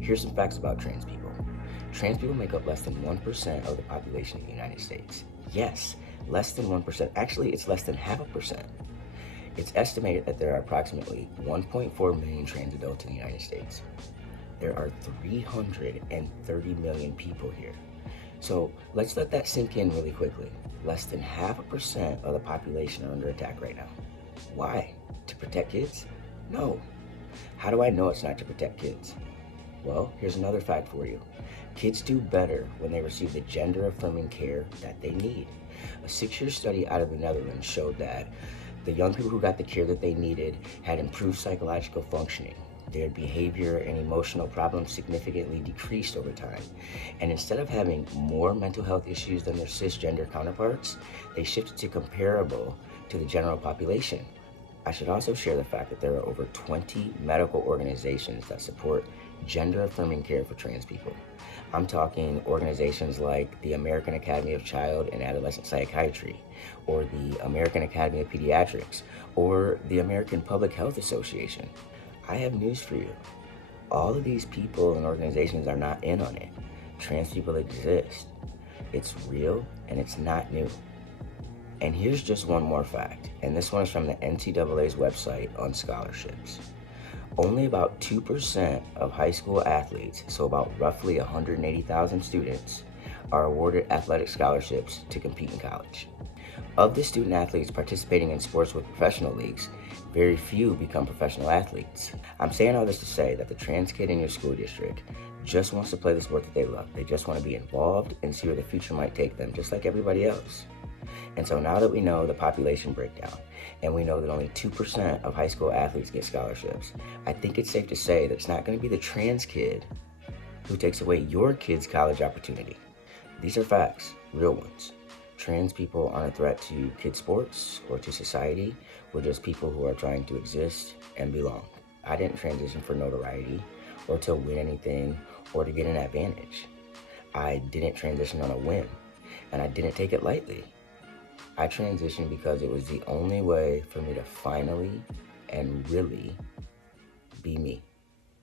Here's some facts about trans people. Trans people make up less than 1% of the population in the United States. Yes, less than 1%. Actually, it's less than half a percent. It's estimated that there are approximately 1.4 million trans adults in the United States. There are 330 million people here. So let's let that sink in really quickly. Less than half a percent of the population are under attack right now. Why? To protect kids? No. How do I know it's not to protect kids? Well, here's another fact for you. Kids do better when they receive the gender affirming care that they need. A 6-year study out of the Netherlands showed that the young people who got the care that they needed had improved psychological functioning. Their behavior and emotional problems significantly decreased over time. And instead of having more mental health issues than their cisgender counterparts, they shifted to comparable to the general population. I should also share the fact that there are over 20 medical organizations that support gender affirming care for trans people. I'm talking organizations like the American Academy of Child and Adolescent Psychiatry, or the American Academy of Pediatrics, or the American Public Health Association. I have news for you. All of these people and organizations are not in on it. Trans people exist. It's real and it's not new. And here's just one more fact, and this one is from the NCAA's website on scholarships. Only about 2% of high school athletes, so about roughly 180,000 students, are awarded athletic scholarships to compete in college. Of the student athletes participating in sports with professional leagues, very few become professional athletes. I'm saying all this to say that the trans kid in your school district just wants to play the sport that they love. They just want to be involved and see where the future might take them, just like everybody else. And so now that we know the population breakdown, and we know that only 2% of high school athletes get scholarships, I think it's safe to say that it's not going to be the trans kid who takes away your kid's college opportunity. These are facts, real ones. Trans people aren't a threat to kids' sports or to society. We're just people who are trying to exist and belong. I didn't transition for notoriety or to win anything or to get an advantage. I didn't transition on a whim, and I didn't take it lightly. I transitioned because it was the only way for me to finally and really be me.